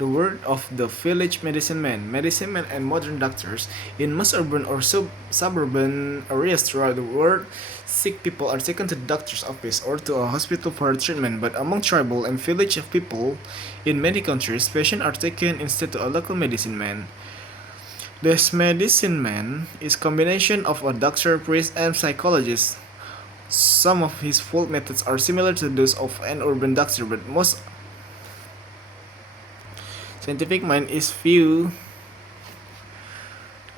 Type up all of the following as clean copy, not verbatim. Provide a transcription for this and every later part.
The word of the village medicine men and modern doctors. In most urban or suburban areas throughout the world, sick people are taken to the doctor's office or to a hospital for treatment, but among tribal and village people in many countries, patients are taken instead to a local medicine man. This medicine man is combination of a doctor, priest, and psychologist. Some of his folk methods are similar to those of an urban doctor, but most scientific mind is view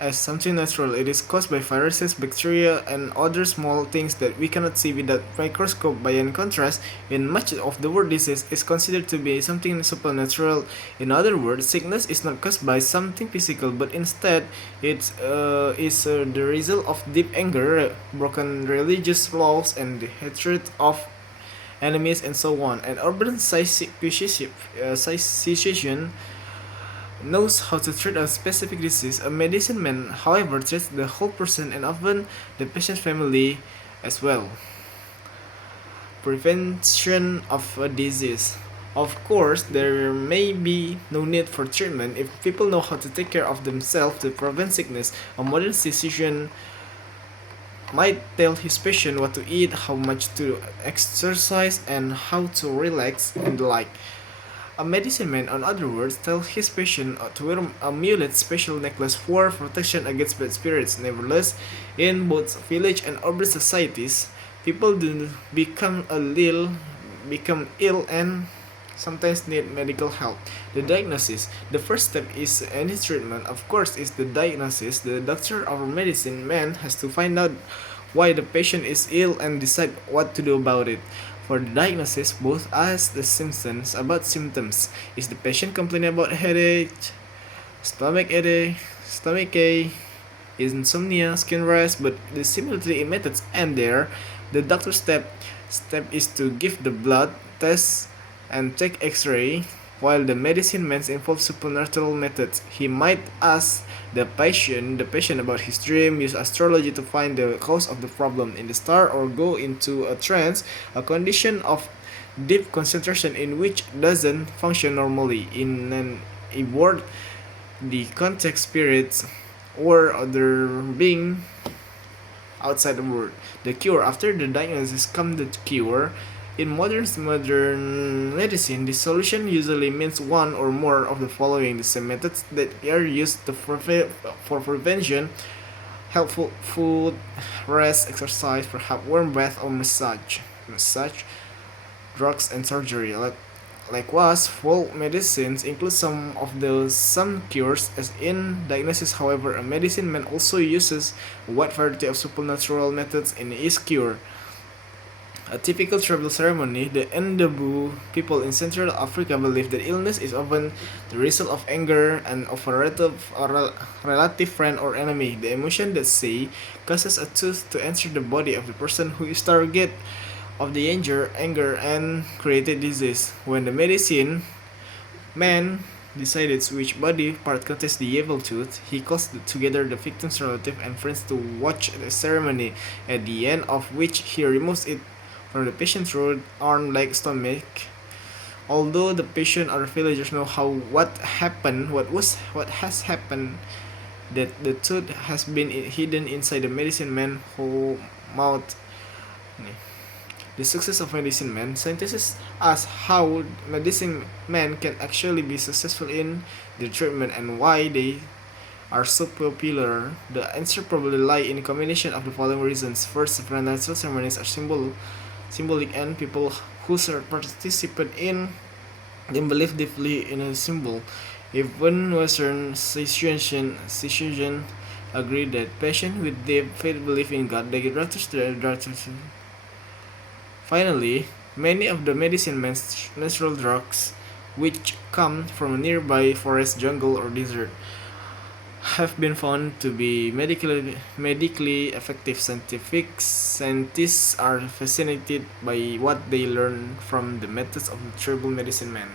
as something natural. It is caused by viruses, bacteria, and other small things that we cannot see without microscope. By contrast, in much of the world, disease is considered to be something supernatural. In other words, sickness is not caused by something physical, but instead it is the result of deep anger, broken religious laws, and the hatred of enemies, and so on. An urban physician knows how to treat a specific disease. A medicine man, however, treats the whole person and often the patient's family as well. Prevention of a disease. Of course, there may be no need for treatment if people know how to take care of themselves to prevent sickness. A modern physician might tell his patient what to eat, how much to exercise, and how to relax, and the like. A medicine man, on other words, tells his patient to wear a amulet special necklace for protection against bad spirits. Nevertheless, in both village and urban societies, people do become ill and sometimes need medical help. The diagnosis. The first step is any treatment, of course, is the diagnosis. The doctor or medicine man has to find out why the patient is ill and decide what to do about it. For the diagnosis, both ask the symptoms. Is the patient complaining about headache, stomach ache, insomnia, skin rash? But the similarity in methods end there. The doctor's step is to give the blood test and take X-ray, while the medicine man involves supernatural methods. He might ask the patient about his dream, use astrology to find the cause of the problem in the star, or go into a trance, a condition of deep concentration in which doesn't function normally. In a word, the contact spirits or other being outside the world. The cure. After the diagnosis comes the cure. In modern medicine, the solution usually means one or more of the following: the same methods that are used for prevention, helpful food, rest, exercise, perhaps warm bath or massage, drugs and surgery. Likewise, folk medicines include some cures, as in diagnosis. However, a medicine man also uses a wide variety of supernatural methods in his cure. A typical tribal ceremony, the Ndebu people in Central Africa believe that illness is often the result of anger and of a relative friend or enemy. The emotion that say causes a tooth to enter the body of the person who is target of the anger and created disease. When the medicine man decided which body part contains the evil tooth, he calls together the victim's relative and friends to watch the ceremony, at the end of which he removes it from the patient's throat, arm, leg, stomach. Although the patient or villagers know what has happened, that the tooth has been hidden inside the medicine man whole mouth. The success of medicine man. Scientists ask how medicine men can actually be successful in their treatment and why they are so popular. The answer probably lie in a combination of the following reasons. First, supernatural ceremonies are symbolic, and people who participate in them believe deeply in a symbol. Even Western physicians agree that patients with deep faith believe in God. They get doctors. Finally, many of the medicine man's natural drugs, which come from a nearby forest, jungle, or desert, have been found to be medically effective. Scientists are fascinated by what they learn from the methods of the tribal medicine man.